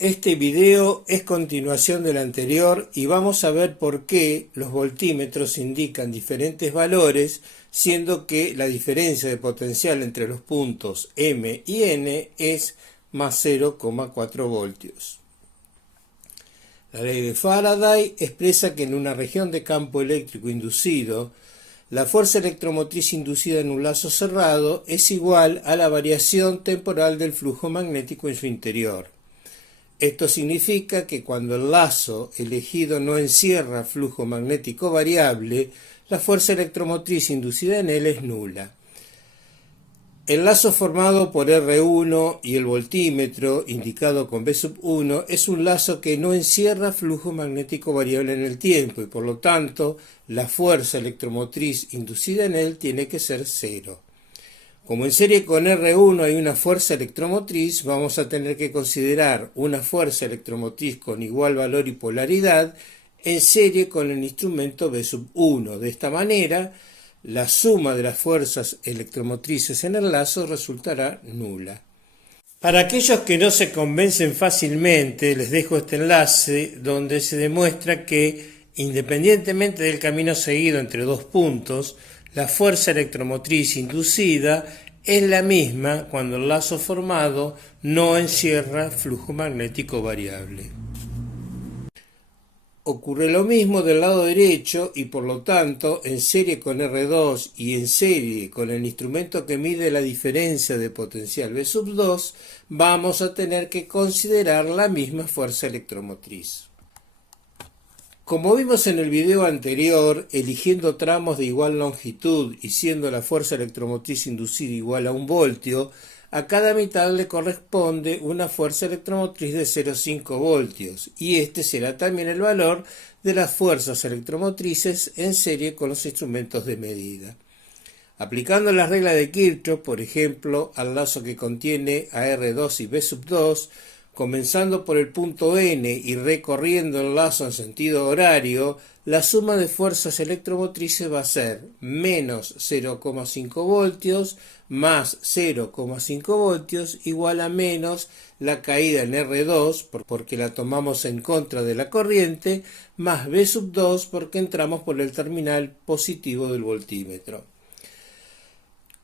Este video es continuación del anterior y vamos a ver por qué los voltímetros indican diferentes valores, siendo que la diferencia de potencial entre los puntos M y N es más 0,4 voltios. La ley de Faraday expresa que en una región de campo eléctrico inducido, la fuerza electromotriz inducida en un lazo cerrado es igual a la variación temporal del flujo magnético en su interior. Esto significa que cuando el lazo elegido no encierra flujo magnético variable, la fuerza electromotriz inducida en él es nula. El lazo formado por R1 y el voltímetro, indicado con V1, es un lazo que no encierra flujo magnético variable en el tiempo y por lo tanto la fuerza electromotriz inducida en él tiene que ser cero. Como en serie con R1 hay una fuerza electromotriz, vamos a tener que considerar una fuerza electromotriz con igual valor y polaridad en serie con el instrumento V1. De esta manera, la suma de las fuerzas electromotrices en el lazo resultará nula. Para aquellos que no se convencen fácilmente, les dejo este enlace donde se demuestra que, independientemente del camino seguido entre dos puntos, la fuerza electromotriz inducida es la misma cuando el lazo formado no encierra flujo magnético variable. Ocurre lo mismo del lado derecho y por lo tanto en serie con R2 y en serie con el instrumento que mide la diferencia de potencial V2 vamos a tener que considerar la misma fuerza electromotriz. Como vimos en el video anterior, eligiendo tramos de igual longitud y siendo la fuerza electromotriz inducida igual a 1 voltio, a cada mitad le corresponde una fuerza electromotriz de 0,5 voltios y este será también el valor de las fuerzas electromotrices en serie con los instrumentos de medida. Aplicando la regla de Kirchhoff, por ejemplo, al lazo que contiene a R2 y V2, comenzando por el punto N y recorriendo el lazo en sentido horario, la suma de fuerzas electromotrices va a ser menos 0,5 voltios más 0,5 voltios igual a menos la caída en R2 porque la tomamos en contra de la corriente más V2 porque entramos por el terminal positivo del voltímetro.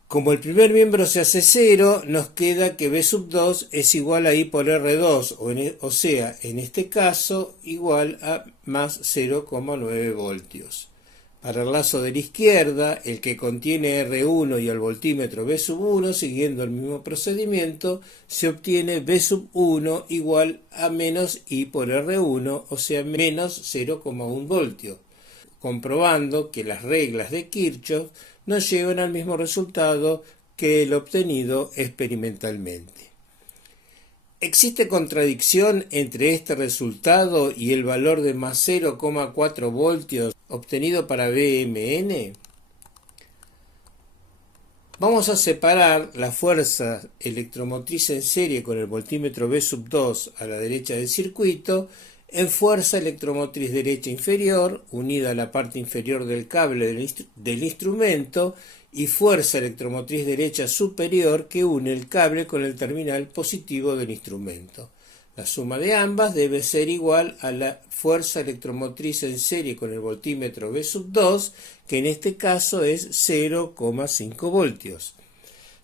Como el primer miembro se hace 0, nos queda que V2 es igual a I por R2, o sea, en este caso, igual a más 0,9 voltios. Para el lazo de la izquierda, el que contiene R1 y el voltímetro V1, siguiendo el mismo procedimiento, se obtiene V1 igual a menos I por R1, o sea, menos 0,1 voltio, comprobando que las reglas de Kirchhoff nos llevan al mismo resultado que el obtenido experimentalmente. ¿Existe contradicción entre este resultado y el valor de más 0,4 voltios obtenido para VMN? Vamos a separar la fuerza electromotriz en serie con el voltímetro V2 a la derecha del circuito en fuerza electromotriz derecha inferior, unida a la parte inferior del cable del instrumento, y fuerza electromotriz derecha superior que une el cable con el terminal positivo del instrumento. La suma de ambas debe ser igual a la fuerza electromotriz en serie con el voltímetro V2, que en este caso es 0,5 voltios.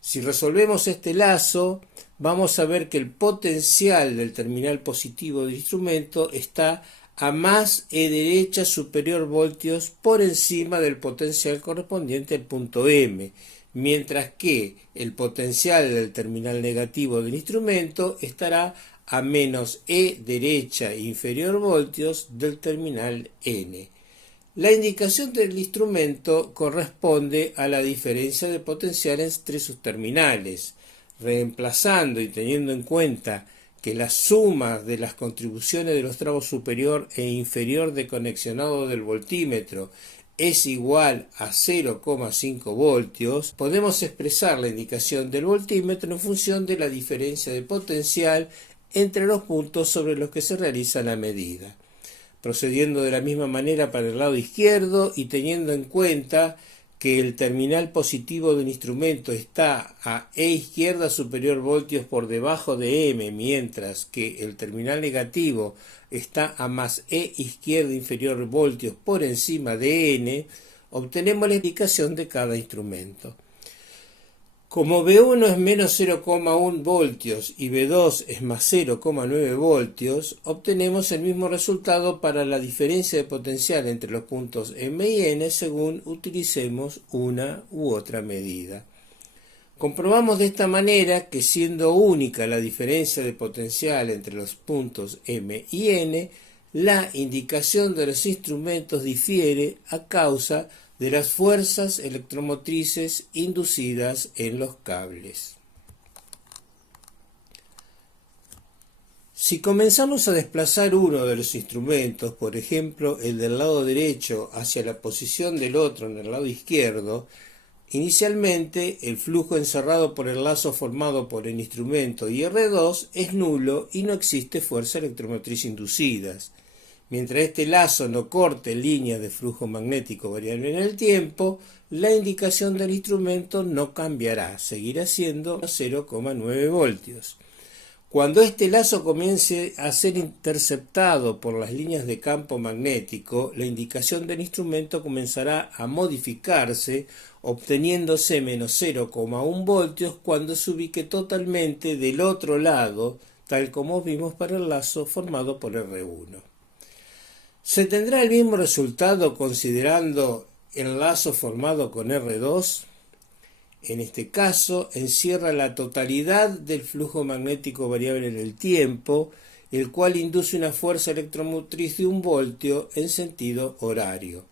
Si resolvemos este lazo, vamos a ver que el potencial del terminal positivo del instrumento está a más E derecha superior voltios por encima del potencial correspondiente al punto M, mientras que el potencial del terminal negativo del instrumento estará a menos E derecha inferior voltios del terminal N. La indicación del instrumento corresponde a la diferencia de potencial entre sus terminales. Reemplazando y teniendo en cuenta que la suma de las contribuciones de los tramos superior e inferior de conexionado del voltímetro es igual a 0,5 voltios, podemos expresar la indicación del voltímetro en función de la diferencia de potencial entre los puntos sobre los que se realiza la medida. Procediendo de la misma manera para el lado izquierdo y teniendo en cuenta que el terminal positivo de un instrumento está a E izquierda superior voltios por debajo de M, mientras que el terminal negativo está a más E izquierda inferior voltios por encima de N, obtenemos la indicación de cada instrumento. Como V1 es menos 0,1 voltios y V2 es más 0,9 voltios, obtenemos el mismo resultado para la diferencia de potencial entre los puntos M y N según utilicemos una u otra medida. Comprobamos de esta manera que siendo única la diferencia de potencial entre los puntos M y N, la indicación de los instrumentos difiere a causa de las fuerzas electromotrices inducidas en los cables. Si comenzamos a desplazar uno de los instrumentos, por ejemplo el del lado derecho hacia la posición del otro en el lado izquierdo, inicialmente el flujo encerrado por el lazo formado por el instrumento y R2 es nulo y no existe fuerza electromotriz inducidas. Mientras este lazo no corte líneas de flujo magnético variable en el tiempo, la indicación del instrumento no cambiará, seguirá siendo 0,9 voltios. Cuando este lazo comience a ser interceptado por las líneas de campo magnético, la indicación del instrumento comenzará a modificarse, obteniéndose menos 0,1 voltios cuando se ubique totalmente del otro lado, tal como vimos para el lazo formado por R1. ¿Se tendrá el mismo resultado considerando el lazo formado con R2? En este caso, encierra la totalidad del flujo magnético variable en el tiempo, el cual induce una fuerza electromotriz de 1 voltio en sentido horario.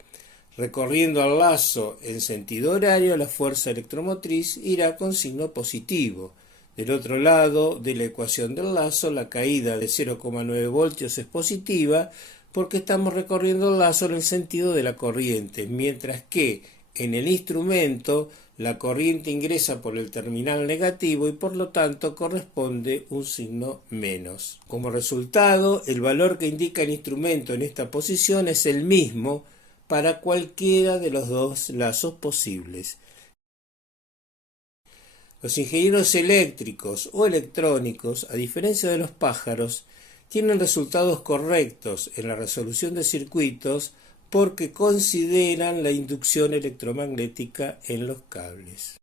Recorriendo al lazo en sentido horario, la fuerza electromotriz irá con signo positivo. Del otro lado de la ecuación del lazo, la caída de 0,9 voltios es positiva, porque estamos recorriendo el lazo en el sentido de la corriente, mientras que en el instrumento la corriente ingresa por el terminal negativo y por lo tanto corresponde un signo menos. Como resultado, el valor que indica el instrumento en esta posición es el mismo para cualquiera de los dos lazos posibles. Los ingenieros eléctricos o electrónicos, a diferencia de los pájaros, tienen resultados correctos en la resolución de circuitos porque consideran la inducción electromagnética en los cables.